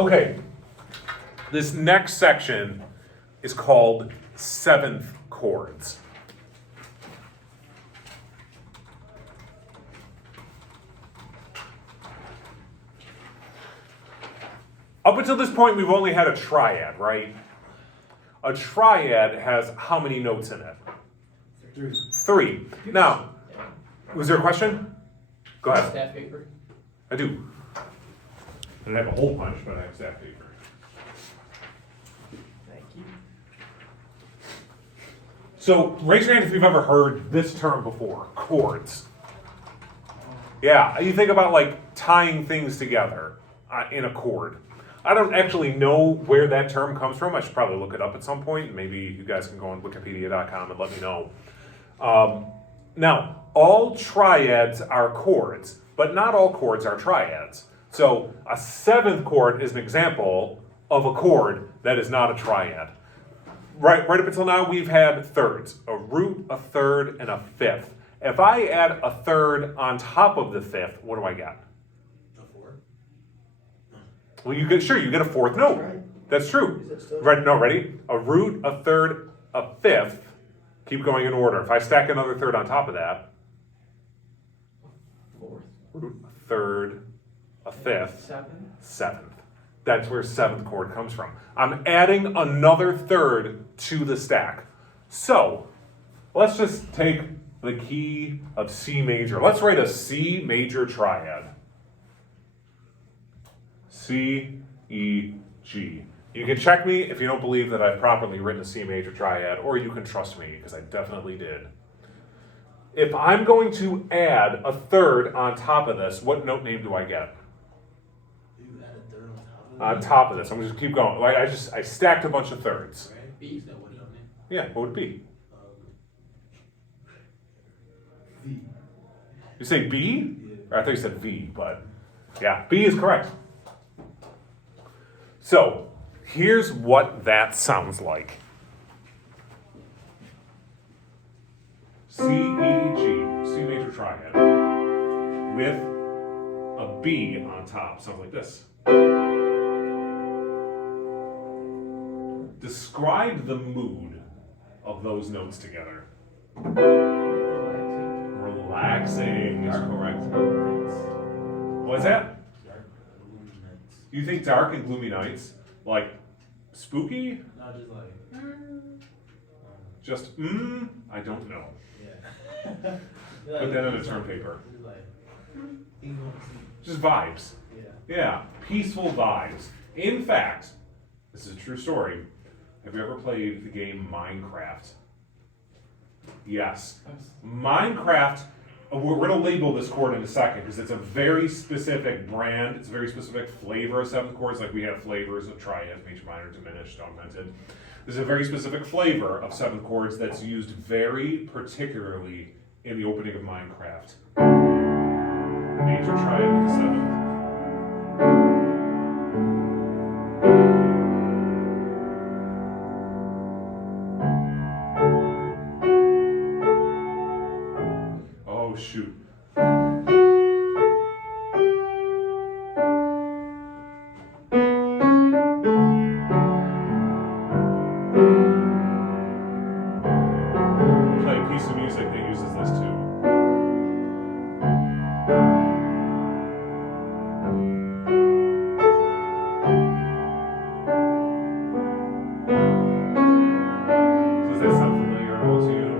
Okay, this next section is called seventh chords. Up until this point, we've only had a triad, right? A triad has how many notes in it? Three. Now, was there a question? Go ahead. Staff paper? I do. I don't have a hole punch, but I have staff paper. Thank you. So, raise your hand if you've ever heard this term before, chords. Yeah, you think about like tying things together in a chord. I don't actually know where that term comes from. I should probably look it up at some point. Maybe you guys can go on wikipedia.com and let me know. Now, all triads are chords, but not all chords are triads. So a seventh chord is an example of a chord that is not a triad. Right up until now, we've had thirds, a root, a third, and a fifth. If I add a third on top of the fifth, what do I get? Well, you get a fourth note. Right. That's true. Is it still- Right? No, ready? A root, a third, a fifth. Keep going in order. If I stack another third on top of that, Fourth. root, a third, a fifth, Seven. seventh. That's where seventh chord comes from. I'm adding another third to the stack. So let's just take the key of C major. Let's write a C major triad. C, E, G. You can check me if you don't believe that I've properly written a C major triad, or you can trust me, because I definitely did. If I'm going to add a third on top of this, what note name do I get? You add a third on top of it? On top of this, I'm just keep going. Like I stacked a bunch of thirds. Right? B's that what note name? Yeah, what would it be? V. You say B? Yeah. Or I thought you said V, but yeah, B is correct. So here's what that sounds like. C, E, G, C major triad, with a B on top. Sounds like this. Describe the mood of those notes together. Relaxing is correct. What's that? Dark gloomy nights. You think dark and gloomy nights? Like spooky? Not just like. Just, I don't know. Yeah. Put that on a term paper. Just like. You want to see. Just vibes. Yeah. Yeah, peaceful vibes. In fact, this is a true story. Have you ever played the game Minecraft? Yes. Minecraft, we're going to label this chord in a second because it's a very specific brand. It's a very specific flavor of seventh chords, like we have flavors of triad, major, minor, diminished, augmented. There's a very specific flavor of seventh chords that's used very particularly in the opening of Minecraft. Major triad with the seventh. Oh, shoot. Play a piece of music that uses this too. Does that sound familiar at all to you?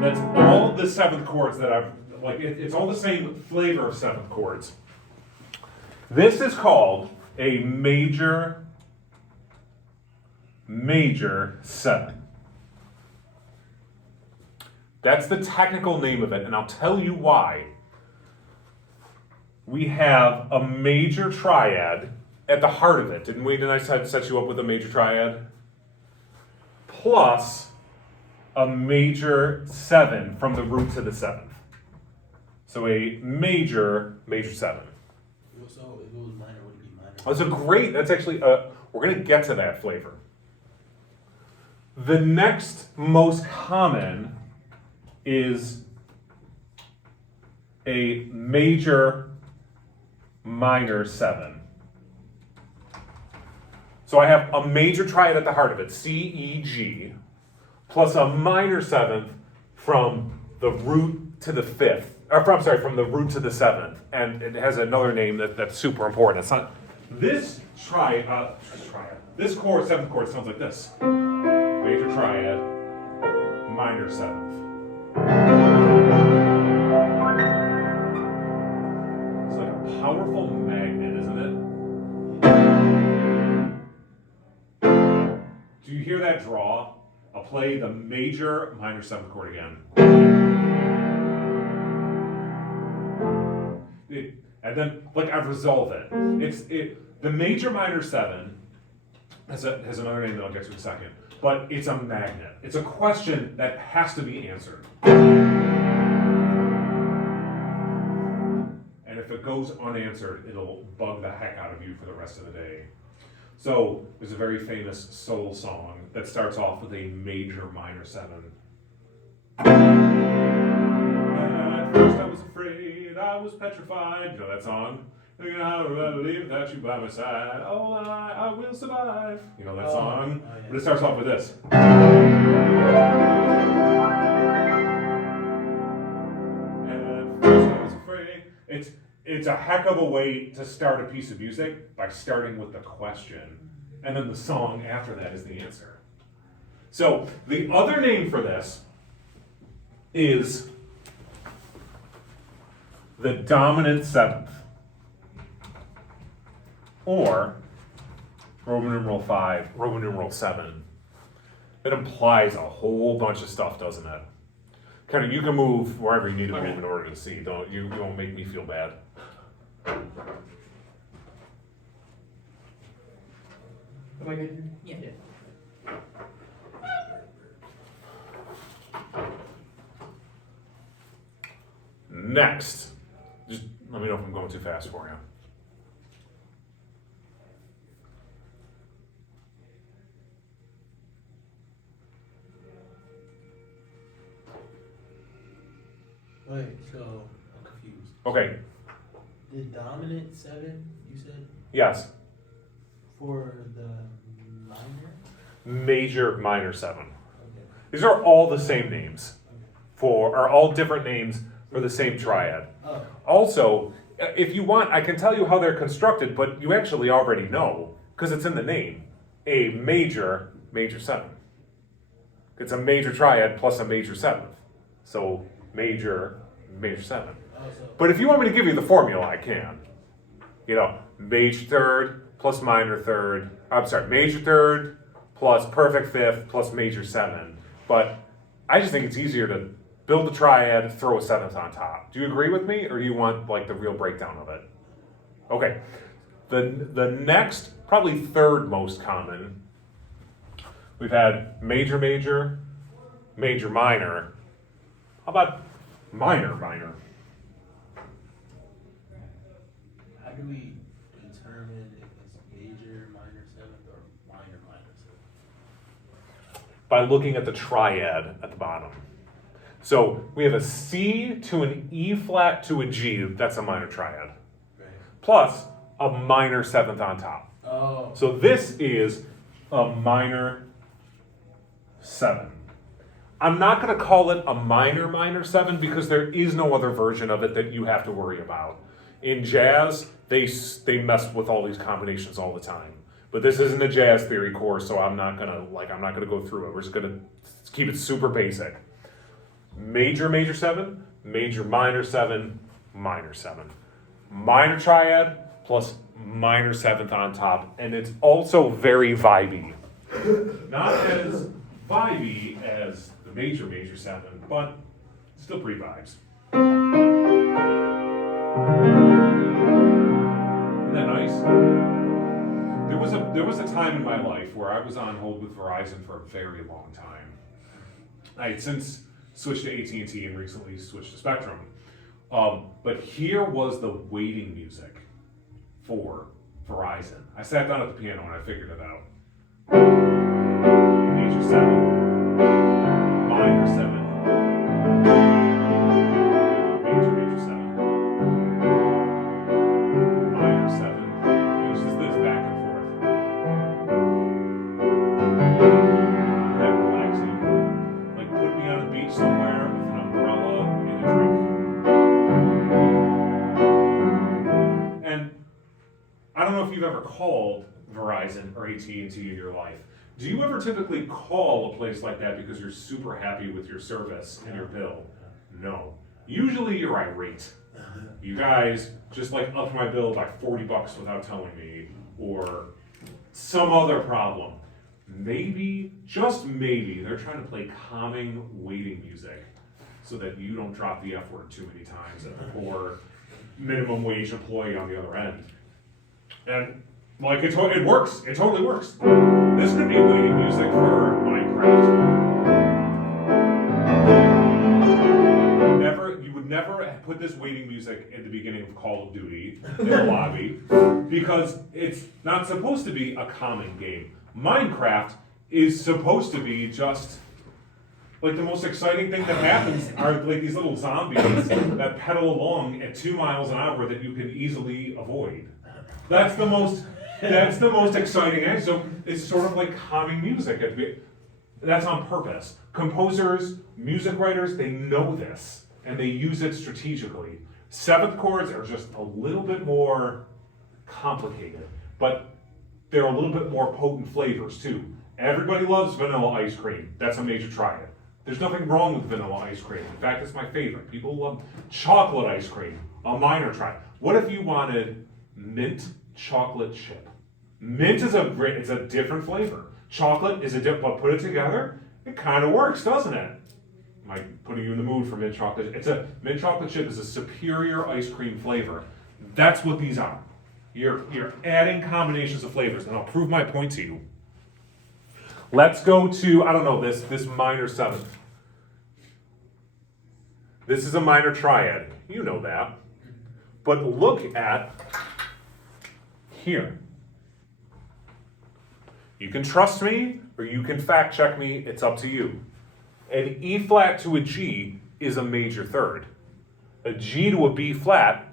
That's all the seventh chords that I've, like, it's all the same flavor of seventh chords. This is called a major seven. That's the technical name of it, and I'll tell you why. We have a major triad at the heart of it, didn't we? Didn't I set you up with a major triad? Plus a major seven from the root to the seventh. So a major seven. So if it was minor, would it be minor? That's a great, that's actually, we're going to get to that flavor. The next most common is a major minor seven. So I have a major triad at the heart of it, C, E, G, plus a minor seventh from the root to the fifth, from the root to the seventh, and it has another name that's super important. It's not this triad. This chord, seventh chord, sounds like this: major triad, minor seventh. It's like a powerful magnet, isn't it? Do you hear that draw? I'll play the major minor seventh chord again. And then, like, I've resolved it. The major minor seven has another name that I'll get to in a second, but it's a magnet. It's a question that has to be answered. And if it goes unanswered, it'll bug the heck out of you for the rest of the day. So there's a very famous soul song that starts off with a major minor seven. At first I was afraid, I was petrified. You know that song? How do I believe that you by my side? Oh, I will survive. You know that song? Yeah. But it starts off with this. At first I was afraid. It's a heck of a way to start a piece of music by starting with the question, and then the song after that is the answer. So the other name for this is the dominant seventh, or Roman numeral 5, Roman numeral 7. It implies a whole bunch of stuff, doesn't it? Kind of, you can move wherever you need to move in order to see. You won't make me feel bad. Am I good? Yeah. Next, just let me know if I'm going too fast for you. Wait, so I'm confused. Okay, The dominant seven, you said, yes, for the minor? major, minor 7. Okay. These are all the same names are all different names for the same triad. Oh, Also, if you want, I can tell you how they're constructed, but you actually already know because it's in the name. A major 7. It's a major triad plus a major 7th. So major 7. so But if you want me to give you the formula, I can. You know, major third plus minor third. I'm sorry, major third plus perfect fifth plus major 7. But I just think it's easier to build a triad, throw a 7th on top. Do you agree with me, or do you want like the real breakdown of it? Okay. The next, probably third most common, we've had major, minor. How about minor? how do we determine if it's major minor seventh or minor seventh? By looking at the triad at the bottom. So we have a C to an E flat to a G, that's a minor triad, Right. plus a minor 7th on top. Oh. So this is a minor 7. I'm not going to call it a minor 7 because there is no other version of it that you have to worry about. In jazz, they mess with all these combinations all the time. But this isn't a jazz theory course, so I'm not gonna go through it. We're just gonna keep it super basic. Major 7, major minor 7, minor 7. Minor triad plus minor 7th on top, and it's also very vibey. Not as vibey as the major 7, but still pretty vibes. Isn't that nice? There was a time in my life where I was on hold with Verizon for a very long time. I had since switched to AT&T and recently switched to Spectrum. But here was the waiting music for Verizon. I sat down at the piano and I figured it out. Major 7, minor 7, major 7, minor 7. It was just this back and forth. AT&T in your life. Do you ever typically call a place like that because you're super happy with your service and your bill? No. Usually you're irate. You guys just like upped my bill by $40 without telling me, or some other problem. Maybe, just maybe, they're trying to play calming waiting music so that you don't drop the F word too many times at the poor minimum wage employee on the other end. And like it works, it totally works. This could be waiting music for Minecraft. You would never put this waiting music at the beginning of Call of Duty in the lobby because it's not supposed to be a calming game. Minecraft is supposed to be just like the most exciting thing that happens are like these little zombies that pedal along at 2 miles an hour that you can easily avoid. That's the most exciting end. So it's sort of like calming music. That's on purpose. Composers, music writers, they know this and they use it strategically. Seventh chords are just a little bit more complicated, but they're a little bit more potent flavors too. Everybody loves vanilla ice cream. That's a major triad. There's nothing wrong with vanilla ice cream. In fact, it's my favorite. People love chocolate ice cream, a minor triad. What if you wanted mint chocolate chip? Mint is it's a different flavor. Chocolate is a different, but put it together, it kind of works, doesn't it? Am I putting you in the mood for mint chocolate? Mint chocolate chip is a superior ice cream flavor. That's what these are. You're adding combinations of flavors, and I'll prove my point to you. Let's go to, I don't know, this minor seventh. This is a minor triad. You know that. But look at here. You can trust me or you can fact check me, it's up to you. An E flat to a G is a major third. A G to a B flat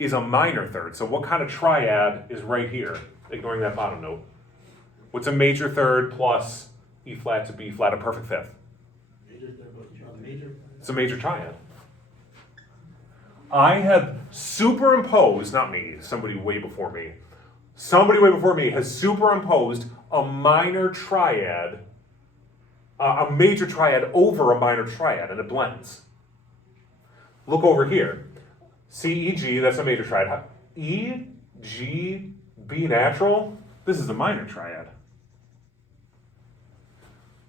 is a minor third. So what kind of triad is right here? Ignoring that bottom note. What's a major third plus E flat to B flat, a perfect fifth? It's a major triad. I have superimposed, not me, somebody way before me has superimposed a minor triad, a major triad over a minor triad, and it blends. Look over here. C, E, G, that's a major triad. E, G, B natural, this is a minor triad.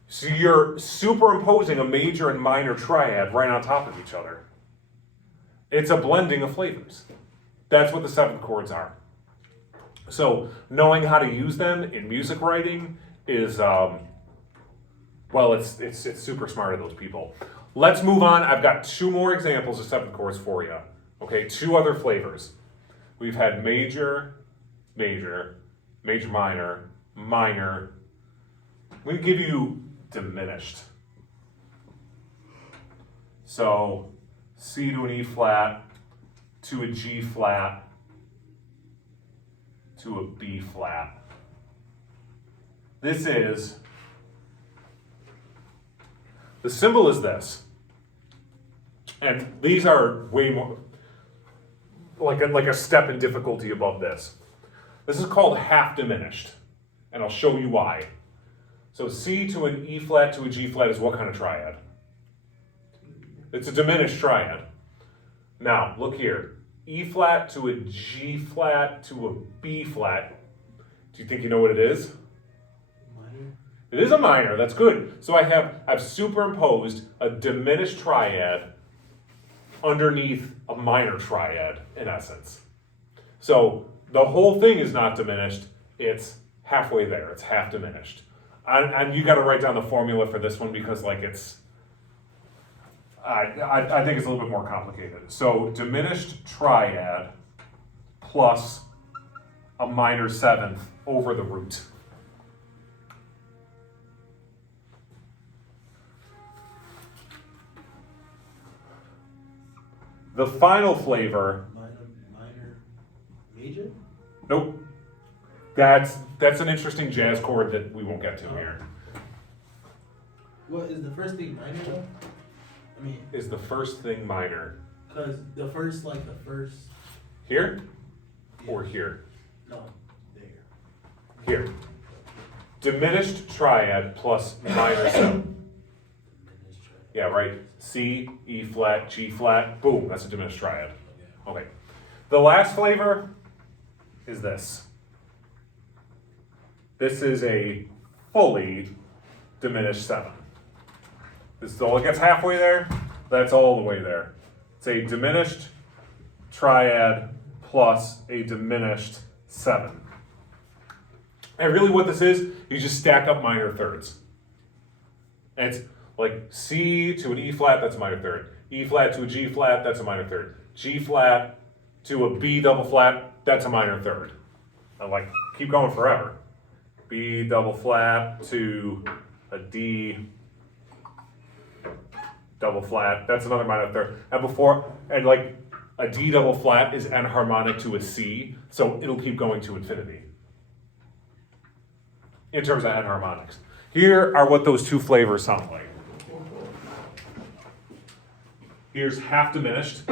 So you're superimposing a major and minor triad right on top of each other. It's a blending of flavors. That's what the seventh chords are. So knowing how to use them in music writing is, it's super smart of those people. Let's move on. I've got 2 more examples of seventh chords for you. Okay, 2 other flavors. We've had major, major, major minor, minor. We give you diminished. So C to an E flat, to a G flat, to a B flat. This is, the symbol is this. And these are way more, like a step in difficulty above this. This is called half diminished, and I'll show you why. So C to an E flat to a G flat is what kind of triad? It's a diminished triad. Now, look here. E flat to a G flat to a B flat. Do you think you know what it is? Minor. It is a minor, that's good. So I've superimposed a diminished triad underneath a minor triad, in essence. So the whole thing is not diminished, it's halfway there, it's half diminished. And you gotta write down the formula for this one because like I think it's a little bit more complicated. So diminished triad plus a minor seventh over the root. The final flavor. Minor, major? Nope. That's an interesting jazz chord that we won't get to here. What is the first thing minor though? I mean, Is the first thing minor. because the first. Here? Or here? No, there. Here. diminished triad plus minor 7. Diminished triad. Yeah, right. C, E flat, G flat, boom, that's a diminished triad. Okay. The last flavor is this. This is a fully diminished 7. This is all it gets halfway there, that's all the way there. It's a diminished triad plus a diminished 7. And really what this is, you just stack up minor thirds. And it's like C to an E flat, that's a minor third. E flat to a G flat, that's a minor third. G flat to a B double flat, that's a minor third. And like, keep going forever. B double flat to a D double flat, that's another minor third. And like a D double flat is enharmonic to a C, so it'll keep going to infinity in terms of enharmonics. Here are what those two flavors sound like. Here's half diminished.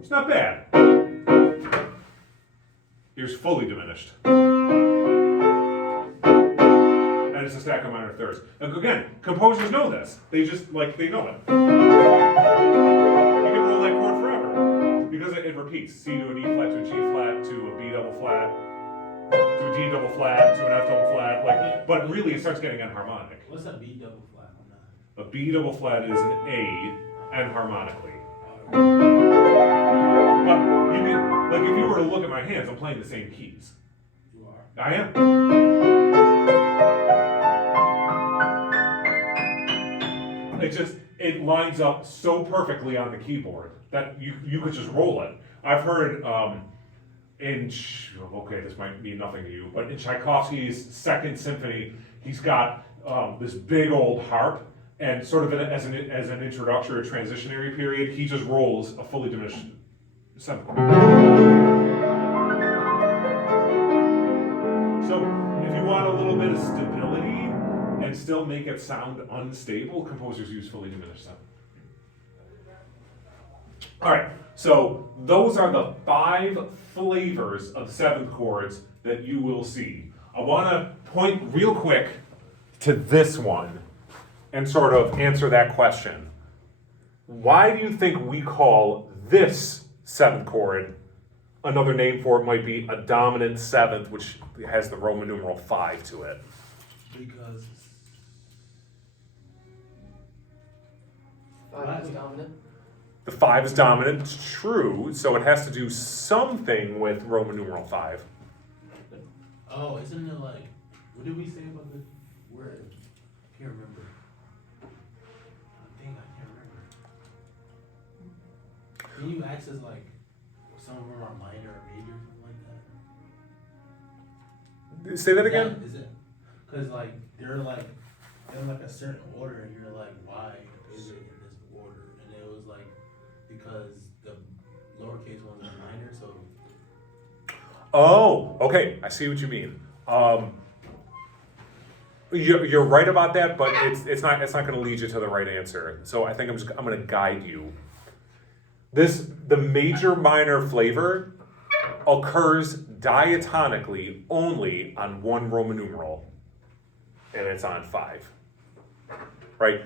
It's not bad. Here's fully diminished. And it's a stack of minor thirds. And again, composers know this. They just, like, they know it. You can roll that chord forever. Because it repeats. C to an E flat to a G flat to a B double flat to a D double flat to an F double flat. Like, but really it starts getting enharmonic. What's a B double flat? I'm not. A B double flat is an A enharmonically. But you can, like, if you were to look at my hands, I'm playing the same keys. You are. I am. It lines up so perfectly on the keyboard that you could just roll it. I've heard okay, this might mean nothing to you, but in Tchaikovsky's Second Symphony, he's got this big old harp, and sort of as an introductory or transitionary period, he just rolls a fully diminished 7th chord. So if you want a little bit of stability and still make it sound unstable, composers use fully diminished 7. All right, so those are the 5 flavors of 7th chords that you will see. I want to point real quick to this one and sort of answer that question. Why do you think we call this 7th chord? Another name for it might be a dominant 7th, which has the Roman numeral 5 to it. Because 5 is dominant. The 5 is dominant, it's true, so it has to do something with Roman numeral 5. oh, isn't it like, what did we say about the word? I can't remember. I think I can't remember. Can you access like some of them are minor or major or something like that? Say that again? Is it? Because like they're like in like a certain order, and you're like, why is it in this order? And it was like because the lowercase ones are minor, so. Oh, okay, I see what you mean. You're right about that, but it's not going to lead you to the right answer. So I think I'm going to guide you. The major minor flavor occurs diatonically only on one Roman numeral, and it's on 5. Right?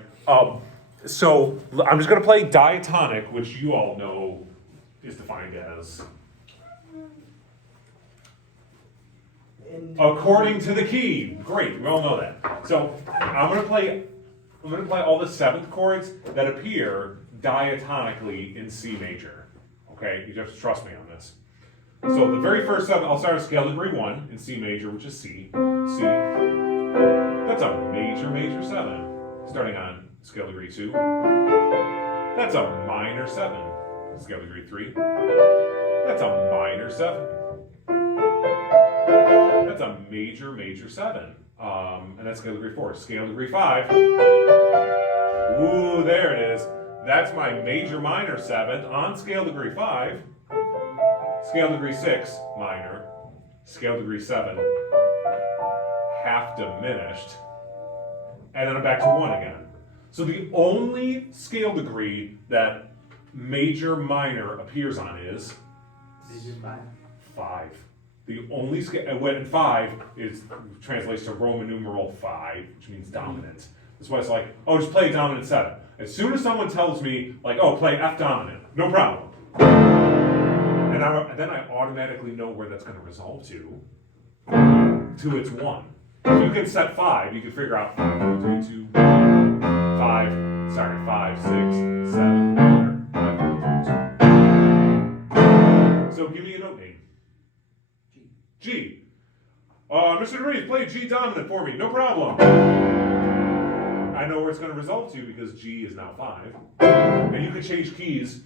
So I'm just going to play diatonic, which you all know is defined as according to the key. Great, we all know that. So I'm going to play all the 7th chords that appear diatonically in C major. Okay, you have to trust me on this. So the very first 7, I'll start at scale degree 1 in C major, which is C. C. That's a major 7. Starting on scale degree 2. That's a minor 7. Scale degree 3. That's a minor 7. That's a major 7. And that's scale degree 4. Scale degree 5. Ooh, there it is. That's my major minor 7 on scale degree 5. Scale degree 6, minor. Scale degree 7, half diminished. And then I'm back to 1 again. So the only scale degree that major minor appears on is Major 5. 5. The only scale, when 5 is translates to Roman numeral 5, which means dominant. That's why it's like, oh, just play dominant 7. As soon as someone tells me, like, oh, play F dominant, no problem. And then I automatically know where that's going to resolve to its 1. If you can set 5, you can figure out 5, 3, 2, 5, 5, 6, 7, 5, 3, 2. So give me a note name. G. Mr. DeVries, play G dominant for me, no problem. I know where it's going to resolve to because G is now 5. And you can change keys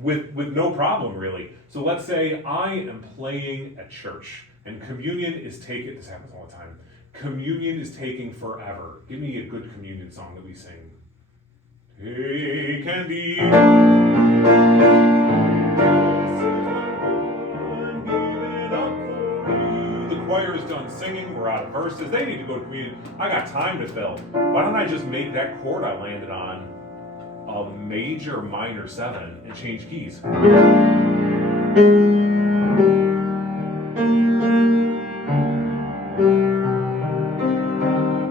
with no problem, really. So let's say I am playing at church, and communion is taking, this happens all the time, communion is taking forever. Give me a good communion song that we sing. Take and eat. The choir is done singing, we're out of verses, they need to go to communion. I got time to fill. Why don't I just make that chord I landed on a major minor 7 and change keys?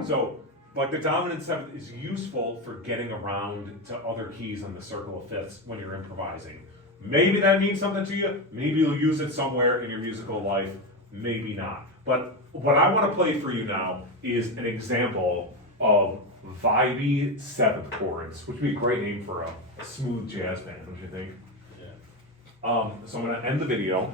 So, like the dominant 7th is useful for getting around to other keys on the circle of fifths when you're improvising. Maybe that means something to you, maybe you'll use it somewhere in your musical life, maybe not. But what I want to play for you now is an example of vibey 7th chords, which would be a great name for a smooth jazz band, don't you think? Yeah. So I'm going to end the video.